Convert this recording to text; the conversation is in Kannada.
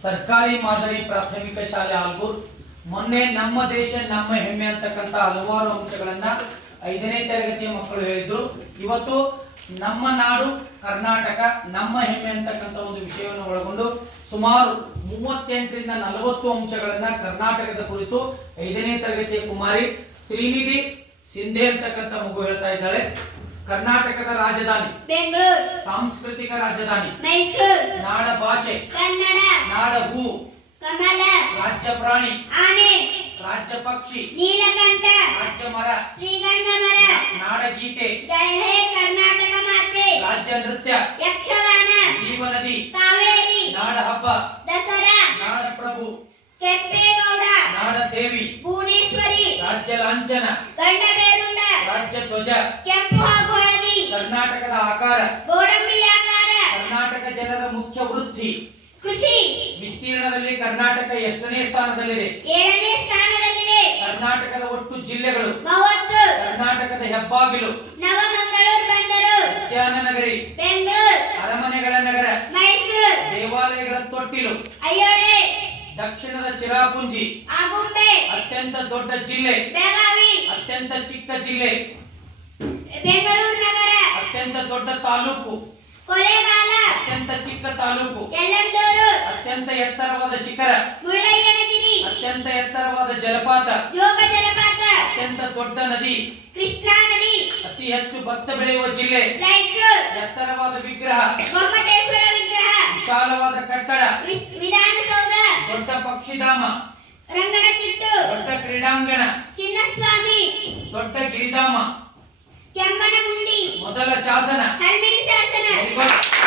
ಸರ್ಕಾರಿ ಮಾದರಿ ಪ್ರಾಥಮಿಕ ಶಾಲೆ ಆಲ್ಗೂರ್ ಮೊನ್ನೆ ನಮ್ಮ ದೇಶ ನಮ್ಮ ಹೆಮ್ಮೆ ಅಂತಕ್ಕಂಥ ಹಲವಾರು ಅಂಶಗಳನ್ನ 5ನೇ ತರಗತಿಯ ಮಕ್ಕಳು ಹೇಳಿದ್ರು. ಇವತ್ತು ನಮ್ಮ ನಾಡು ಕರ್ನಾಟಕ ನಮ್ಮ ಹೆಮ್ಮೆ ಅಂತಕ್ಕಂಥ ಒಂದು ವಿಷಯವನ್ನು ಒಳಗೊಂಡು ಸುಮಾರು 38 ರಿಂದ 40 ಅಂಶಗಳನ್ನ ಕರ್ನಾಟಕದ ಕುರಿತು 5ನೇ ತರಗತಿಯ ಕುಮಾರಿ ಶ್ರೀನಿಧಿ ಸಿಂಧೆ ಅಂತಕ್ಕಂಥ ಮಗು ಹೇಳ್ತಾ ಇದ್ದಾಳೆ. ಕರ್ನಾಟಕದ ರಾಜಧಾನಿ ಬೆಂಗಳೂರು, ಸಾಂಸ್ಕೃತಿಕ ರಾಜಧಾನಿ ಮೈಸೂರು, ನಾಡ ಭಾಷೆ ಕನ್ನಡ, ನಾಡ ಹೂ ಕಮಲ, ರಾಜ್ಯ ಪ್ರಾಣಿ ಆನೆ, ರಾಜ್ಯ ಪಕ್ಷಿ ನೀಲಕಂಠ, ರಾಜ್ಯ ಮರ ಶ್ರೀಗಂಧ ಮರ, ನಾಡ ಗೀತೆ ಜೈ ಹೇ ಕರ್ನಾಟಕ ಮಾತೆ, ರಾಜ್ಯ ನೃತ್ಯ ಯಕ್ಷಗಾನ, ಜೀವನದಿ, ಕಾವೇರಿ, ನಾಡ ಹಬ್ಬ, ದಸರಾ, ನಾಡ ಪ್ರಭು, ಕೆಂಪೇಗೌಡ, ನಾಡ ದೇವಿ, ಭುವನೇಶ್ವರಿ, ರಾಜ್ಯ ಲಾಂಛನ, ಗಂಡಬೇರುಂಡ, ರಾಜ್ಯ ಧ್ವಜ, ಕೆಂಪು ಹಾಗೂ ಹಳದಿ, ಕರ್ನಾಟಕದ ಆಕಾರ, ಗೋಡಂಬಿ ಆಕಾರ, ಕರ್ನಾಟಕ ಜನರ ಮುಖ್ಯ ವೃತ್ತಿ, ಕೃಷಿ, ವಿಸ್ತೀರ್ಣದಲ್ಲಿ ಕರ್ನಾಟಕ ಎಷ್ಟನೇ ಸ್ಥಾನದಲ್ಲಿದೆ? 7ನೇ ಸ್ಥಾನದಲ್ಲಿದೆ. ಕರ್ನಾಟಕದ ಒಟ್ಟು ಜಿಲ್ಲೆಗಳು, 30. ಕರ್ನಾಟಕದ ಹೆಬ್ಬಾಗಿಲು, ನವಮಂಗಳೂರು ಬಂದರು, ಉದ್ಯಾನ ನಗರಿ, ಬೆಂಗಳೂರು, ಅರಮನೆಗಳ ನಗರ, ಮೈಸೂರು, ದೇವಾಲಯಗಳ ತೊಟ್ಟಿಲು, ಅಯ್ಯೋಳೆ, ದಕ್ಷಿಣದ ಚಿರಾಪುಂಜಿ, ಆಗುಂಬೆ, ಅತ್ಯಂತ ದೊಡ್ಡ ಜಿಲ್ಲೆ, ಬೆಳಗಾವಿ, ಅತ್ಯಂತ ಚಿಕ್ಕ ಜಿಲ್ಲೆ, ಬೆಂಗಳೂರು ನಗರ, ಅತ್ಯಂತ ದೊಡ್ಡ ತಾಲೂಕು, ಕೊಲೆಗಾಲ, ಅತ್ಯಂತ ಚಿಕ್ಕ ತಾಲೂಕು, ಯಲ್ಲಂದೂರು, ಅತ್ಯಂತ ಎತ್ತರವಾದ ಶಿಖರ, ಮುಳ್ಳಯ್ಯನಗಿರಿ, ಅತ್ಯಂತ ಎತ್ತರವಾದ ಜಲಪಾತ, ಜೋಗ ಜಲಪಾತ, ಅತ್ಯಂತ ದೊಡ್ಡ ನದಿ, ಕೃಷ್ಣಾ ನದಿ, ಅತಿ ಹೆಚ್ಚು ಭತ್ತ ಬೆಳೆಯುವ ಜಿಲ್ಲೆ, ರಾಯಚೂರು, ಎತ್ತರವಾದ ವಿಗ್ರಹ, ಗೊಮ್ಮಟೇಶ್ವರ ವಿಗ್ರಹ, ವಿಶಾಲವಾದ ಕಟ್ಟಡ, ವಿಧಾನಸೌಧ, ದೊಡ್ಡ ಪಕ್ಷಿಧಾಮ, ರಂಗನತಿಟ್ಟು, ದೊಡ್ಡ ಕ್ರೀಡಾಂಗಣ, ಚಿನ್ನಸ್ವಾಮಿ, ದೊಡ್ಡ ಗಿರಿಧಾಮ, ಕೆಮ್ಮನಗುಂಡಿ, ಮೊದಲ ಶಾಸನ. ಹಲ್ಮಿಡಿ ಶಾಸನ. Very good.